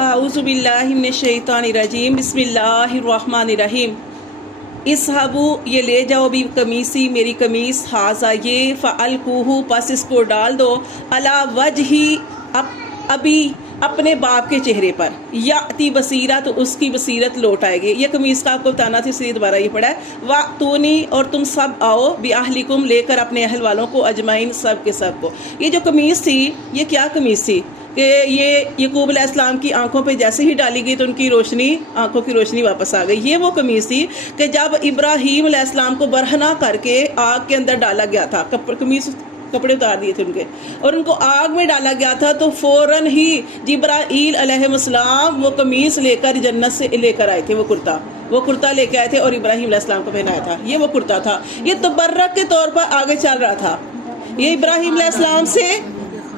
اعوذ باللہ من الشیطان الرجیم بسم اللہ الرحمن الرحیم اصحابو یہ لے جاؤ بھی قمیصی میری قمیص حاضہ یہ فالقوہ پس اس کو ڈال دو علی وجہی ابھی اپنے باپ کے چہرے پر یاتی بصیرہ تو اس کی بصیرت لوٹ آئے گی. یہ قمیص کا آپ کو بتانا تھی اس لیے دوبارہ یہ پڑھا ہے. وَأْتُونِي اور تم سب آؤ بِأَهْلِكُمْ لے کر اپنے اہل والوں کو اجمعین سب کے سب کو. یہ جو قمیص تھی یہ کیا قمیص تھی کہ یہ یعقوب علیہ السلام کی آنکھوں پہ جیسے ہی ڈالی گئی تو ان کی روشنی آنکھوں کی روشنی واپس آ گئی. یہ وہ قمیص تھی کہ جب ابراہیم علیہ السلام کو برہنہ کر کے آگ کے اندر ڈالا گیا تھا, قمیص کپڑے اتار دیے تھے ان کے اور ان کو آگ میں ڈالا گیا تھا, تو فوراً ہی جبرائیل علیہ السلام وہ قمیص لے کر جنت سے لے کر آئے تھے. وہ کرتا لے کے آئے تھے اور ابراہیم علیہ السلام کو پہنایا تھا. یہ وہ کرتا تھا. یہ تبرک کے طور پر آگے چل رہا تھا. یہ ابراہیم علیہ السلام سے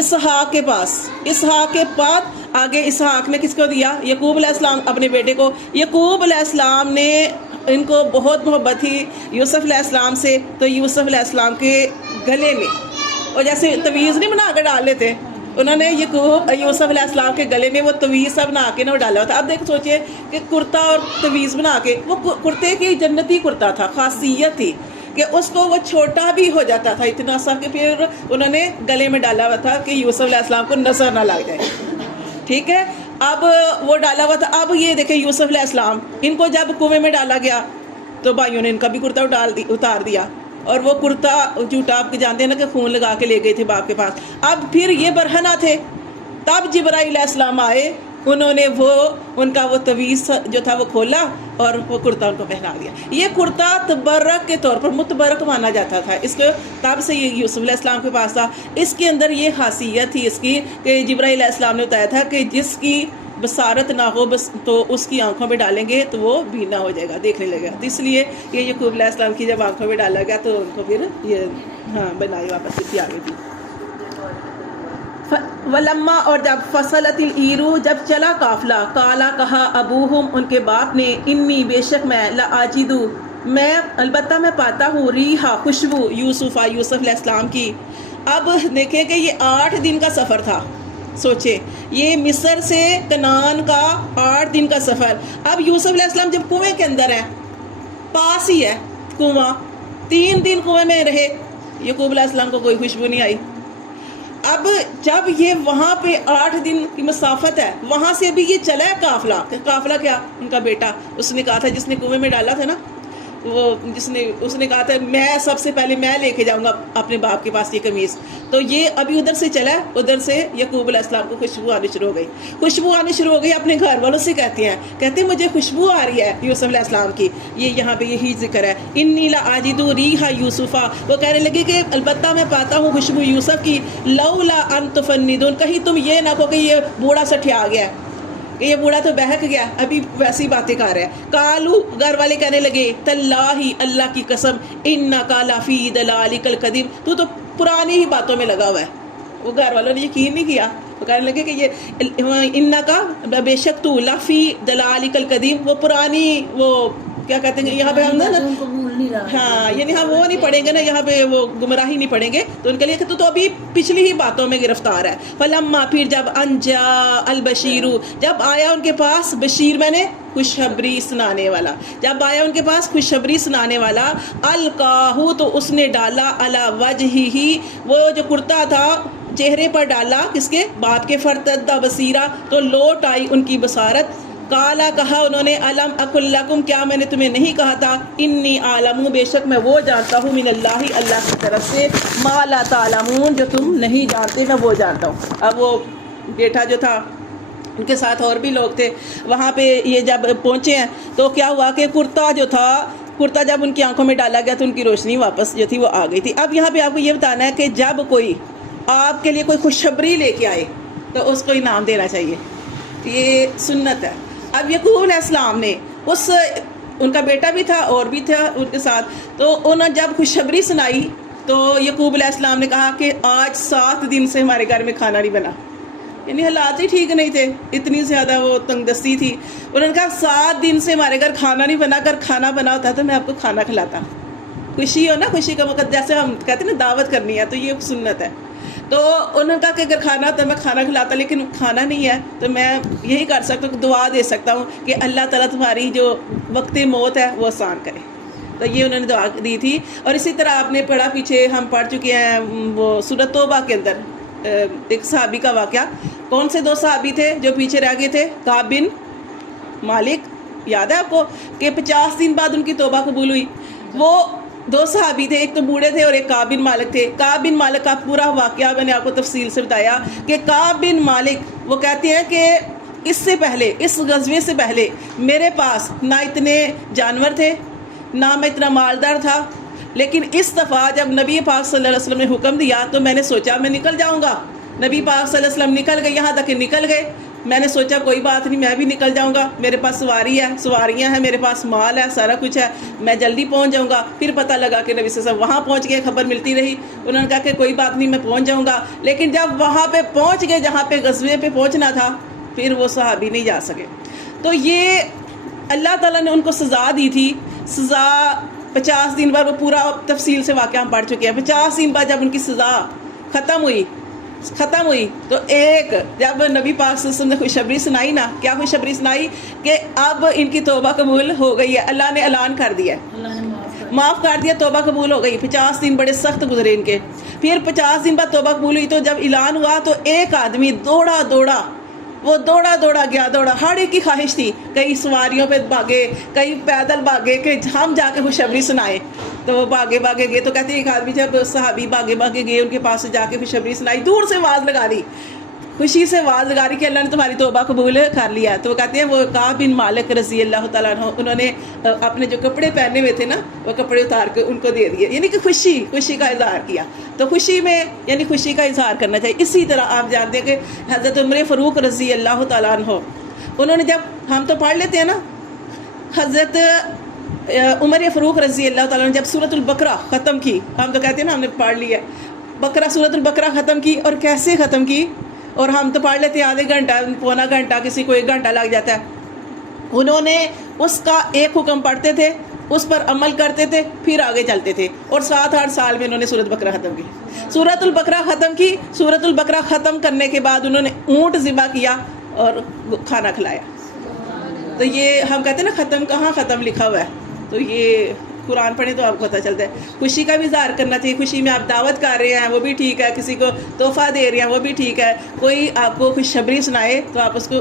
اسحاق کے پاس, اسحاق کے بعد آگے اسحاق نے کس کو دیا؟ یعقوب علیہ السلام اپنے بیٹے کو. یعقوب علیہ السلام نے ان کو بہت محبت تھی یوسف علیہ السلام سے, تو یوسف علیہ السلام کے گلے میں اور جیسے تویز نہیں بنا کر ڈال لیتے, انہوں نے یوسف علیہ السلام کے گلے میں وہ تویز سا بنا کے وہ ڈالا تھا. اب دیکھ سوچئے کہ کرتا اور تویز بنا کے, وہ کرتے کی جنتی کرتا تھا, خاصیت تھی کہ اس کو وہ چھوٹا بھی ہو جاتا تھا اتنا سا کہ پھر انہوں نے گلے میں ڈالا ہوا تھا کہ یوسف علیہ السلام کو نظر نہ لگ جائے. ٹھیک ہے, اب وہ ڈالا ہوا تھا. اب یہ دیکھیں یوسف علیہ السلام, ان کو جب کنویں میں ڈالا گیا تو بھائیوں نے ان کا بھی کرتا اتار دیا, اور وہ کرتا جھوٹا آپ کے جانتے ہیں نا کہ خون لگا کے لے گئے تھے باپ کے پاس. اب پھر یہ برہنہ تھے, تب جبرائیل علیہ السلام آئے, انہوں نے ان کا وہ تویز جو تھا وہ کھولا اور وہ کرتا ان کو پہنا دیا. یہ کرتا تبرک کے طور پر متبرک مانا جاتا تھا. اس کو تب سے یہ یوسف علیہ السلام کے پاس تھا. اس کے اندر یہ خاصیت تھی اس کی کہ جبرائیل علیہ السلام نے بتایا تھا کہ جس کی بصارت نہ ہو بس تو اس کی آنکھوں میں ڈالیں گے تو وہ بینا ہو جائے گا, دیکھنے لگے گا. تو اس لیے یہ یعقوب علیہ السلام کی جب آنکھوں میں ڈالا گیا تو ان کو پھر یہ بنائی واپس کسی آگے تھی. ولما اور جب فصلت العیرو جب چلا قافلہ, کالا کہا ابوہم ان کے باپ نے, انی بے شک میں لاجدو میں البتہ میں پاتا ہوں ریحا خوشبو یوسف علیہ السلام کی. اب دیکھیں کہ یہ 8 دن کا سفر تھا. سوچے یہ مصر سے کنعان کا 8 دن کا سفر. اب یوسف علیہ السلام جب کنویں کے اندر ہیں, پاس ہی ہے کنواں, 3 دن کنویں میں رہے, یعقوب علیہ السلام کو کوئی خوشبو نہیں آئی. اب جب یہ وہاں پہ 8 دن کی مسافت ہے, وہاں سے ابھی یہ چلا ہے قافلہ. قافلہ کیا؟ ان کا بیٹا, اس نے کہا تھا جس نے کنویں میں ڈالا تھا نا, اس نے کہا تھا میں سب سے پہلے میں لے کے جاؤں گا اپنے باپ کے پاس یہ قمیص. تو یہ ابھی ادھر سے چلا ہے, ادھر سے یعقوب علیہ السلام کو خوشبو آنی شروع ہو گئی. اپنے گھر والوں سے کہتے ہیں مجھے خوشبو آ رہی ہے یوسف علیہ السلام کی. یہ یہاں پہ یہی ذکر ہے, انی لاجد ریحا یوسفا. وہ کہنے لگے کہ البتہ میں پاتا ہوں خوشبو یوسف کی, لولا ان تفندون کہیں تم یہ نہ کہو کہ یہ بوڑھا سٹھیا گیا, کہ یہ بوڑھا تو بہک گیا, ابھی ویسی باتیں کر رہا ہے. کالو گھر والے کہنے لگے تاللہ اللہ کی قسم انکا لفی دلالک القدیم, تو پرانی ہی باتوں میں لگا ہوا ہے. وہ گھر والوں نے یقین نہیں کیا, وہ کہنے لگے کہ یہ انکا بے شک تو لفی دلالک القدیم, وہ پرانی وہ کیا کہتے ہیں یہاں پہ ہم نا یعنی وہ نہیں پڑھیں گے نا, یہاں پہ وہ گمراہی نہیں پڑھیں گے, تو ان کے لیے تو ابھی پچھلی ہی باتوں میں گرفتار ہے. فلما پھر جب انجا البشیرو جب آیا ان کے پاس بشیر میں نے خوشخبری سنانے والا, جب آیا ان کے پاس خوشخبری سنانے والا, القاہو تو اس نے ڈالا علی وجہہ وہ جو کرتا تھا چہرے پر ڈالا کس کے؟ باپ کے. فرتد بصیرہ تو لوٹ آئی ان کی بصارت. کالا کہا انہوں نے علم اقل لکم کیا میں نے تمہیں نہیں کہا تھا, انی عالم بے شک میں وہ جانتا ہوں, من اللہ اللہ کی طرف سے, ما لا تعلمون جو تم نہیں جانتے میں وہ جانتا ہوں. اب وہ بیٹا جو تھا ان کے ساتھ اور بھی لوگ تھے وہاں پہ, یہ جب پہنچے ہیں تو کیا ہوا کہ کرتا جب ان کی آنکھوں میں ڈالا گیا تو ان کی روشنی واپس جو تھی وہ آ گئی تھی. اب یہاں پہ آپ کو یہ بتانا ہے کہ جب کوئی آپ کے لیے کوئی خوشخبری لے کے آئے تو اس کو انعام دینا چاہیے, یہ سنت ہے. اب یعقوب علیہ السلام نے ان کا بیٹا بھی تھا اور بھی تھا ان کے ساتھ, تو انہوں نے جب خوشخبری سنائی تو یعقوب علیہ السلام نے کہا کہ آج 7 دن سے ہمارے گھر میں کھانا نہیں بنا. یعنی حالات ہی ٹھیک نہیں تھے, اتنی زیادہ وہ تنگ دستی تھی. انہوں نے کہا 7 دن سے ہمارے گھر کھانا نہیں بنا, اگر کھانا بنا ہوتا تو میں آپ کو کھانا کھلاتا. خوشی ہو نا, خوشی کا وقت جیسے ہم کہتے ہیں نا دعوت کرنی ہے, تو یہ سنت ہے. تو انہوں نے کہا کہ اگر کھانا تو میں کھانا کھلاتا، لیکن کھانا نہیں ہے تو میں یہی کر سکتا ہوں کہ دعا دے سکتا ہوں کہ اللہ تعالیٰ تمہاری جو وقت موت ہے وہ آسان کرے. تو یہ انہوں نے دعا دی تھی. اور اسی طرح آپ نے پڑھا، پیچھے ہم پڑھ چکے ہیں وہ سورۃ توبہ کے اندر ایک صحابی کا واقعہ. کون سے 2 صحابی تھے جو پیچھے رہ گئے تھے؟ کعب بن مالک، یاد ہے آپ کو کہ 50 دن بعد ان کی توبہ قبول ہوئی. وہ 2 صحابی تھے، ایک تو بوڑھے تھے اور ایک کعب بن مالک تھے. کعب بن مالک کا پورا واقعہ میں نے آپ کو تفصیل سے بتایا کہ کعب بن مالک وہ کہتے ہیں کہ اس سے پہلے، اس غزوے سے پہلے میرے پاس نہ اتنے جانور تھے، نہ میں اتنا مالدار تھا، لیکن اس دفعہ جب نبی پاک صلی اللہ علیہ وسلم نے حکم دیا تو میں نے سوچا میں نکل جاؤں گا. نبی پاک صلی اللہ علیہ وسلم نکل گئے، یہاں تک کہ نکل گئے. میں نے سوچا کوئی بات نہیں، میں بھی نکل جاؤں گا، میرے پاس سواری ہے، سواریاں ہیں، میرے پاس مال ہے، سارا کچھ ہے، میں جلدی پہنچ جاؤں گا. پھر پتہ لگا کہ نبی صلی اللہ علیہ وسلم وہاں پہنچ گئے، خبر ملتی رہی. انہوں نے کہا کہ کوئی بات نہیں، میں پہنچ جاؤں گا. لیکن جب وہاں پہ پہنچ گئے جہاں پہ غزوے پہ پہنچنا تھا، پھر وہ صحابی نہیں جا سکے. تو یہ اللہ تعالیٰ نے ان کو سزا دی تھی. سزا 50 دن بعد، وہ پورا تفصیل سے واقعہ ہم پڑھ چکے ہیں. 50 دن بعد جب ان کی سزا ختم ہوئی تو ایک جب نبی پاک صلی اللہ علیہ وسلم نے خوشخبری سنائی نا، کیا خوشخبری سنائی کہ اب ان کی توبہ قبول ہو گئی ہے. اللہ نے اعلان کر دیا ہے، معاف کر دیا، توبہ قبول ہو گئی. 50 دن بڑے سخت گزرے ان کے. پھر 50 دن بعد توبہ قبول ہوئی تو جب اعلان ہوا تو ایک آدمی دوڑا گیا، ہر ایک کی خواہش تھی، کئی سواریوں پہ بھاگے، کئی پیدل بھاگے کہ ہم جا کے خوشخبری سنائیں. تو وہ بھاگے گئے. تو کہتے ہیں ایک آدمی جب صحابی بھاگے گئے ان کے پاس سے جا کے خوشخبری سنائی، دور سے آواز لگا دی، خوشی سے آواز لگا رہی کہ اللہ نے تمہاری توبہ قبول کر لیا ہے. تو وہ کہتے ہیں وہ کعب بن مالک رضی اللہ تعالیٰ عنہ، انہوں نے اپنے جو کپڑے پہنے ہوئے تھے نا، وہ کپڑے اتار کے ان کو دے دیے، یعنی کہ خوشی کا اظہار کیا. تو خوشی میں یعنی خوشی کا اظہار کرنا چاہیے. اسی طرح آپ جانتے ہیں کہ حضرت عمر فاروق رضی اللہ تعالیٰ عنہ، انہوں نے جب ہم تو پڑھ لیتے ہیں نا، حضرت عمر فاروق رضی اللہ تعالیٰ نے جب سورۃ البقرہ ختم کی، ہم تو کہتے ہیں نا ہم نے پڑھ لیا سورۃ البقرہ ختم کی. اور کیسے ختم کی؟ اور ہم تو پڑھ لیتے ہیں آدھے گھنٹہ، پونا گھنٹہ، کسی کو 1 گھنٹہ لگ جاتا ہے. انہوں نے اس کا ایک حکم پڑھتے تھے، اس پر عمل کرتے تھے، پھر آگے چلتے تھے. اور 7-8 سال میں انہوں نے سورۃ بقرہ ختم کی. سورۃ البقرہ ختم کی. سورۃ البقرہ ختم کرنے کے بعد انہوں نے اونٹ ذبح کیا اور کھانا کھلایا. تو یہ ہم کہتے ہیں نا ختم کہاں ختم لکھا ہوا ہے. تو یہ قرآن پڑھیں تو آپ کو پتہ چلتا ہے. خوشی کا بھی اظہار کرنا چاہیے. خوشی میں آپ دعوت کر رہے ہیں وہ بھی ٹھیک ہے، کسی کو تحفہ دے رہے ہیں وہ بھی ٹھیک ہے. کوئی آپ کو خوشخبری سنائے تو آپ اس کو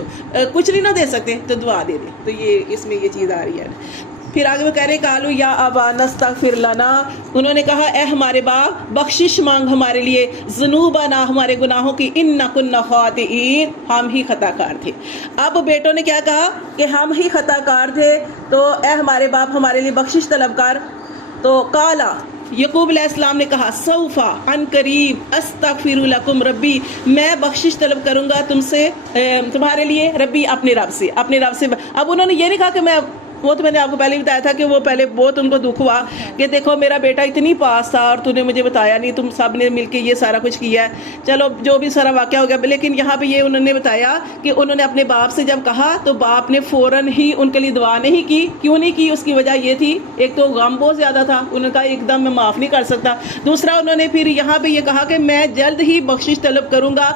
کچھ نہیں نہ دے سکتے تو دعا دے دیں. تو یہ اس میں یہ چیز آ رہی ہے. پھر آگے وہ کہہ رہے ہیں قالوا یا ابانا استغفر لنا، انہوں نے کہا اے ہمارے باپ بخشش مانگ ہمارے لیے، ذنوبنا ہمارے گناہوں کی، انا کنا خاطئین ہم ہی خطا کار تھے. اب بیٹوں نے کیا کہا کہ ہم ہی خطا کار تھے، تو اے ہمارے باپ ہمارے لیے بخشش طلب کر. تو قالا یعقوب علیہ السلام نے کہا سوفا ان قریب استغفر لکم ربی، میں بخشش طلب کروں گا تم سے، تمہارے لیے، ربی اپنے رب سے. اب انہوں نے یہ نہیں کہا کہ میں، وہ تو میں نے آپ کو پہلے بتایا تھا کہ وہ پہلے بہت ان کو دکھ ہوا کہ دیکھو میرا بیٹا اتنی پاس تھا اور تو نے مجھے بتایا نہیں، تم سب نے مل کے یہ سارا کچھ کیا ہے. چلو جو بھی سارا واقعہ ہو گیا، لیکن یہاں پہ یہ انہوں نے بتایا کہ انہوں نے اپنے باپ سے جب کہا تو باپ نے فوراً ہی ان کے لیے دعا نہیں کی. کیوں نہیں کی؟ اس کی وجہ یہ تھی، ایک تو غم بہت زیادہ تھا، انہوں نے کہا ایک دم میں معاف نہیں کر سکتا. دوسرا انہوں نے پھر یہاں پہ یہ کہا کہ میں جلد ہی بخشش طلب کروں گا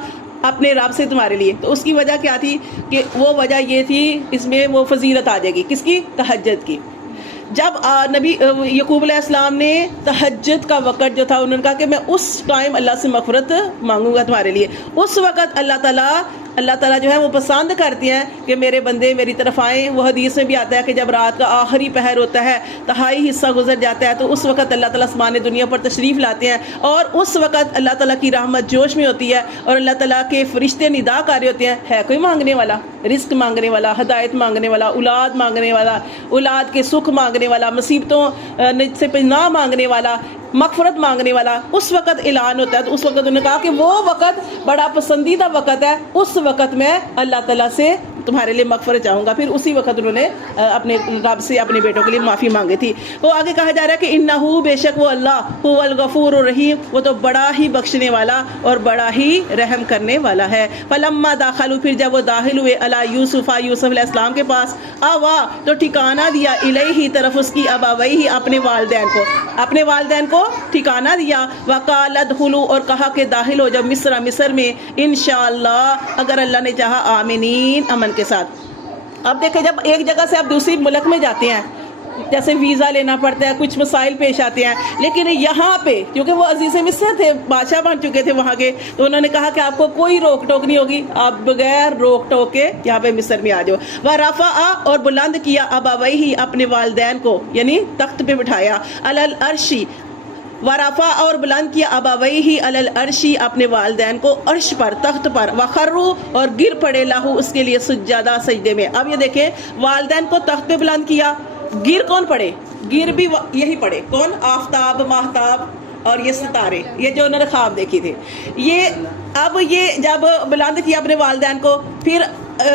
اپنے رب سے تمہارے لیے. تو اس کی وجہ کیا تھی کہ وہ وجہ یہ تھی، اس میں وہ فضیلت آ جائے گی کس کی؟ تہجد کی. جب نبی یعقوب علیہ السلام نے تہجد کا وقت جو تھا، انہوں نے کہا کہ میں اس ٹائم اللہ سے مغفرت مانگوں گا تمہارے لیے. اس وقت اللہ تعالیٰ جو ہے وہ پسند کرتے ہیں کہ میرے بندے میری طرف آئیں. وہ حدیث میں بھی آتا ہے کہ جب رات کا آخری پہر ہوتا ہے، تہائی حصہ گزر جاتا ہے، تو اس وقت اللہ تعالیٰ آسمان دنیا پر تشریف لاتے ہیں، اور اس وقت اللہ تعالیٰ کی رحمت جوش میں ہوتی ہے، اور اللہ تعالیٰ کے فرشتے ندا کر رہے ہوتے ہیں، ہے کوئی مانگنے والا، رزق مانگنے والا، ہدایت مانگنے والا، اولاد مانگنے والا، اولاد کے سکھ مانگنے والا، مصیبتوں سے پناہ مانگنے والا، مغفرت مانگنے والا. اس وقت اعلان ہوتا ہے. تو اس وقت انہوں نے کہا کہ وہ وقت بڑا پسندیدہ وقت ہے، اس وقت میں اللہ تعالیٰ سے تمہارے لیے مغفرت چاہوں گا. پھر اسی وقت انہوں نے اپنے رب سے اپنے بیٹوں کے لیے معافی مانگی تھی. وہ آگے کہا جا رہا ہے کہ انہو بے شک وہ اللہ هو الغفور الرحیم، وہ تو بڑا ہی بخشنے والا اور بڑا ہی رحم کرنے والا ہے. فلما داخلوا، پھر جب وہ داخل ہوئے علی یوسف علیہ السلام کے پاس، آوا تو ٹھکانہ دیا الیہ طرف اس کی ابویہ اپنے والدین کو کو ٹھکانہ دیا، وقال ادخلوا اور کہا کہ داخل ہو جاؤ مصر میں انشاءاللہ اگر اللہ نے چاہا آمنین امن کے ساتھ۔ اب دیکھیں جب ایک جگہ سے آپ دوسری ملک میں جاتے ہیں جیسے ویزا لینا پڑتا ہے، کچھ مسائل پیش آتے ہیں، لیکن یہاں پہ کیونکہ وہ عزیز مصر تھے، بادشاہ بن چکے تھے وہاں کے، تو انہوں نے کہا کہ آپ کو کوئی روک ٹوک نہیں ہوگی، آپ بغیر روک ٹوک کے یہاں پہ مصر میں آ جاؤ۔ وَرَفَعَ اور بلند کیا ابویہ اپنے والدین کو، یعنی تخت پہ بٹھایا، علی العرش ورفع اور بلند کیا ابویہ علی العرش اپنے والدین کو عرش پر، تخت پر، وخروا اور گر پڑے لہو اس کے لیے سجدہ سجدے میں۔ اب یہ دیکھیں والدین کو تخت پہ بلند کیا، گر کون پڑے؟ گر بھی یہی پڑے، کون؟ آفتاب، ماہتاب اور یہ ستارے، یہ جو انہوں نے خواب دیکھی تھی۔ اب یہ جب بلند کیا اپنے والدین کو، پھر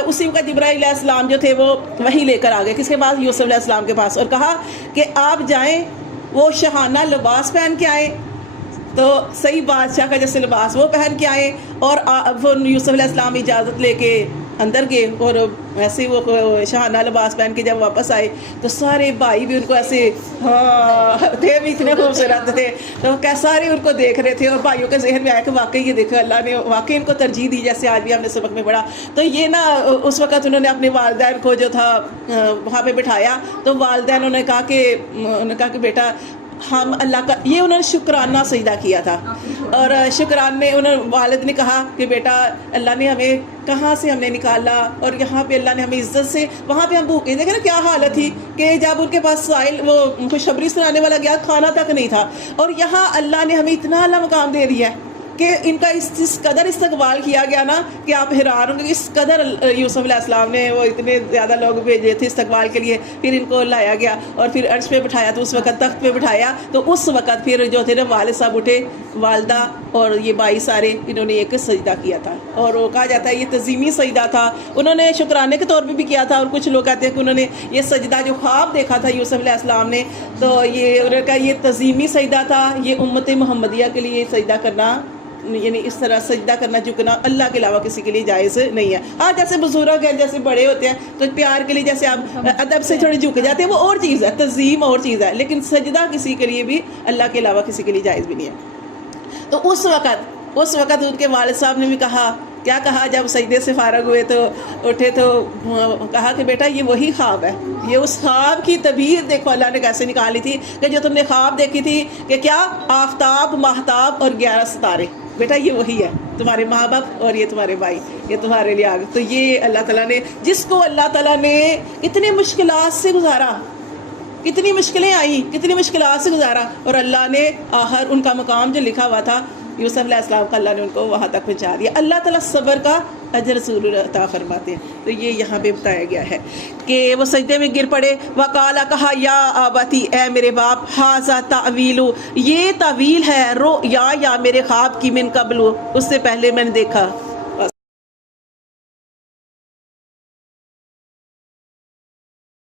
اسی وقت جبرائیل علیہ السلام جو تھے وہ وہی لے کر آ گئے، کس کے پاس؟ یوسف علیہ السلام کے پاس، اور کہا کہ آپ جائیں وہ شاہانہ لباس پہن کے آئیں، تو صحیح بادشاہ کا جیسے لباس وہ پہن کے آئے، اور یوسف علیہ السلام اجازت لے کے اندر گئے، اور ایسے وہ شاہانہ لباس پہن کے جب واپس آئے تو سارے بھائی بھی ان کو ایسے تھے بھی اتنے خوبصورت تھے، تو سارے ان کو دیکھ رہے تھے، اور بھائیوں کے ذہن میں آیا کہ واقعی یہ دیکھو اللہ نے واقعی ان کو ترجیح دی، جیسے آج بھی ہم نے سبق میں پڑھا۔ تو یہ نا اس وقت انہوں نے اپنے والدین کو جو تھا وہاں پہ بٹھایا، تو والدین انہوں نے کہا کہ بیٹا ہم اللہ کا، یہ انہوں نے شکرانہ سجدہ کیا تھا، اور شکرانے والد نے کہا کہ بیٹا اللہ نے ہمیں کہاں سے ہم نے نکالا، اور یہاں پہ اللہ نے ہمیں عزت سے، وہاں پہ ہم بھوکے، دیکھیں نا کیا حالت تھی کہ جب ان کے پاس سائل وہ خوشخبری سنانے والا گیا کھانا تک نہیں تھا، اور یہاں اللہ نے ہمیں اتنا اعلیٰ مقام دے دیا ہے کہ ان کا اس قدر استقبال کیا گیا نا کہ آپ حیران ہوں گے، اس قدر یوسف علیہ السلام نے وہ اتنے زیادہ لوگ بھیجے تھے استقبال کے لیے، پھر ان کو لایا گیا اور پھر عرش پہ بٹھایا، تو اس وقت تخت پہ بٹھایا، تو اس وقت پھر جو تھے نا والد صاحب اٹھے، والدہ اور یہ بھائی سارے انہوں نے ایک سجدہ کیا تھا، اور وہ کہا جاتا ہے یہ تزیمی سجدہ تھا، انہوں نے شکرانے کے طور پہ بھی کیا تھا، اور کچھ لوگ کہتے ہیں کہ انہوں نے یہ سجدہ جو خواب دیکھا تھا یوسف علیہ السلام نے، تو یہ انہوں نے کہا یہ تزیمی سجدہ تھا، یہ امت محمدیہ کے لیے سجدہ کرنا، یعنی اس طرح سجدہ کرنا جھکنا اللہ کے علاوہ کسی کے لیے جائز نہیں ہے۔ ہاں جیسے بزرگ ہیں، جیسے بڑے ہوتے ہیں تو پیار کے لیے جیسے آپ ادب سے تھوڑے جھک جاتے ہیں، وہ اور چیز ہے، تعظیم اور چیز ہے، لیکن سجدہ کسی کے لیے بھی اللہ کے علاوہ کسی کے لیے جائز بھی نہیں ہے۔ تو اس وقت ان کے والد صاحب نے بھی کہا، کیا کہا جب سجدے سے فارغ ہوئے تو اٹھے تو کہا کہ بیٹا یہ وہی خواب ہے، یہ اس خواب کی تعبیر دیکھو اللہ نے کیسے نکالی تھی کہ جو تم نے خواب دیکھی تھی کہ کیا آفتاب، ماہتاب اور 11 ستارے، بیٹا یہ وہی ہے، تمہارے ماں باپ اور یہ تمہارے بھائی، یہ تمہارے لیے آگے۔ تو یہ اللہ تعالیٰ نے، جس کو اللہ تعالیٰ نے اتنے مشکلات سے گزارا، کتنی مشکلیں آئیں، کتنی مشکلات سے گزارا، اور اللہ نے آخر ان کا مقام جو لکھا ہوا تھا یوسف علیہ السلام کا، اللہ نے ان کو وہاں تک پہنچا دیا۔ اللہ تعالیٰ صبر کا اجر ضرور عطا فرماتے ہیں۔ تو یہ یہاں پہ بتایا گیا ہے کہ وہ سجدے میں گر پڑے، وقال کہا یا آباتی اے میرے باپ، ھذا تعویل یہ تعویل ہے یا میرے خواب کی، من قبل اس سے پہلے میں نے دیکھا،